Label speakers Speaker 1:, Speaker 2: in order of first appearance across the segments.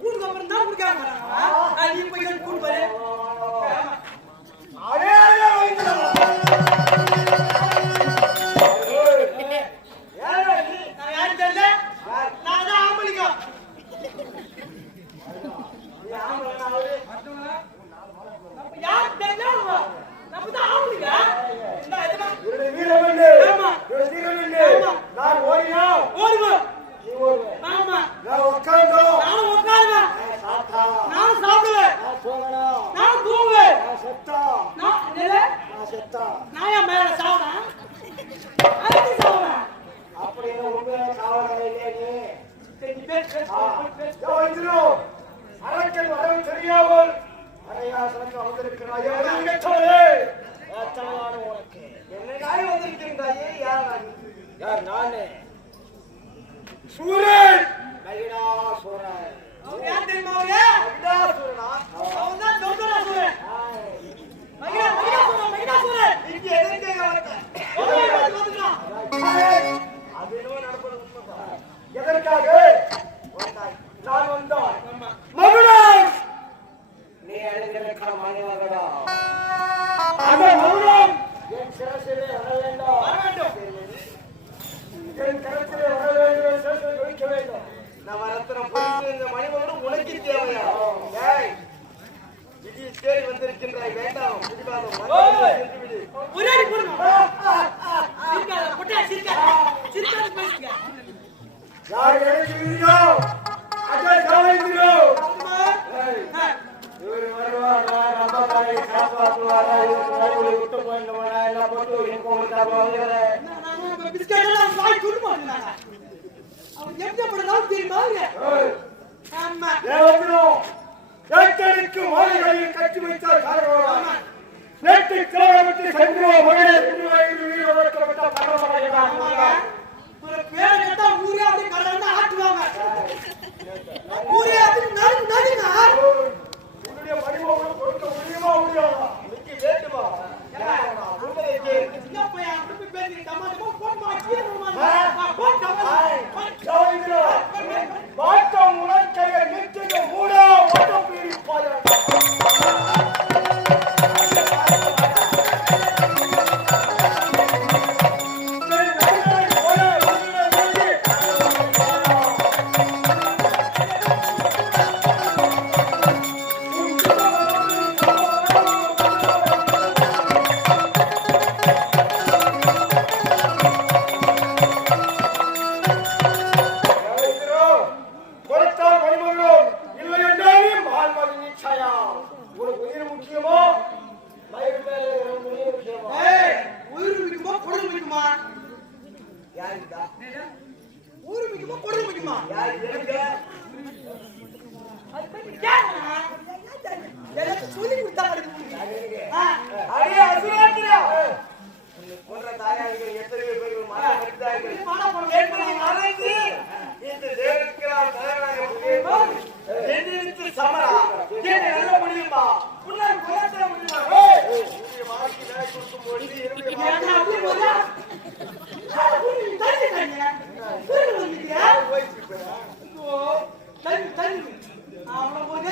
Speaker 1: கூட்டு கூட்டு
Speaker 2: போறேன் செத்தா.
Speaker 1: நாயா மேல சாவனா அதுக்கு சாவனா
Speaker 2: அப்படின்னு உண்மையான சாவனா இல்லையே நீ?
Speaker 1: தெஞ்சு பேசு
Speaker 2: அரக்கன் வரவு தெரியாமல் அரையாசனுக்கு அமர்ந்திருக்கிறாயே அறிவிக்கச்சோலே ஏற்றமான உனக்கு. என்னைக்காக வந்திருக்கின்றாயே யார் நான் யார் நானே? சூரன்!
Speaker 1: மகிடா சூரன். தெரியுமா மகிடா
Speaker 2: சூரனா?
Speaker 1: அவன் தான்
Speaker 2: வந்திருக்கின்றாய். வேண்டாம் பிடிவாதம்
Speaker 1: உரையாடி போடுங்க
Speaker 2: யார்
Speaker 1: எழுதுகிறீரோ
Speaker 2: அதை
Speaker 1: கவனிக்கிறோ
Speaker 2: இவர் வருவாரா நம்ம தாயை காப்பாற்றுவாரா இவர் கைகளை விட்டு போயிடுவாரா எல்லாம் போட்டு எனக்கு
Speaker 1: அவன் எப்படி பண்ணலாம் தெரியுமா? ஆமா
Speaker 2: தேவகுரு ஏற்றடிக்கு மாலைகளில் கட்டி வைத்தார் காரணமாக நேற்று கிளம்பி சென்று மகளிர் உரிமையில் வீடு வளர்க்கப்பட்ட பரவாயில்லை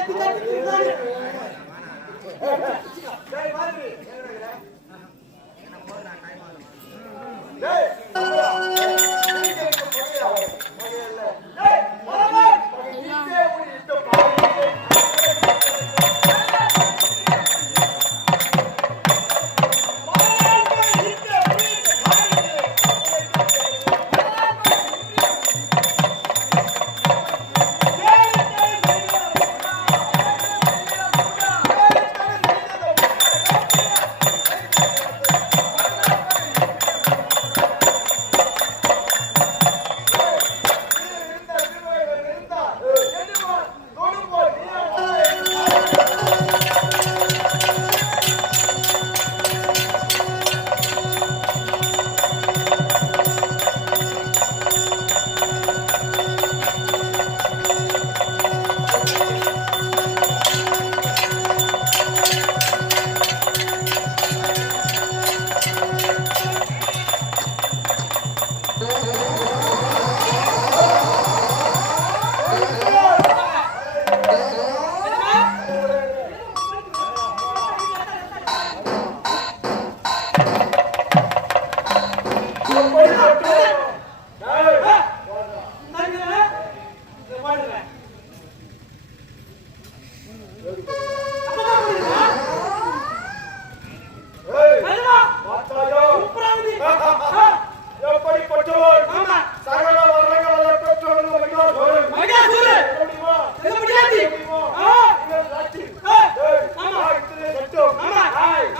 Speaker 2: Hey, Marvin!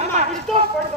Speaker 2: મારી તો પણ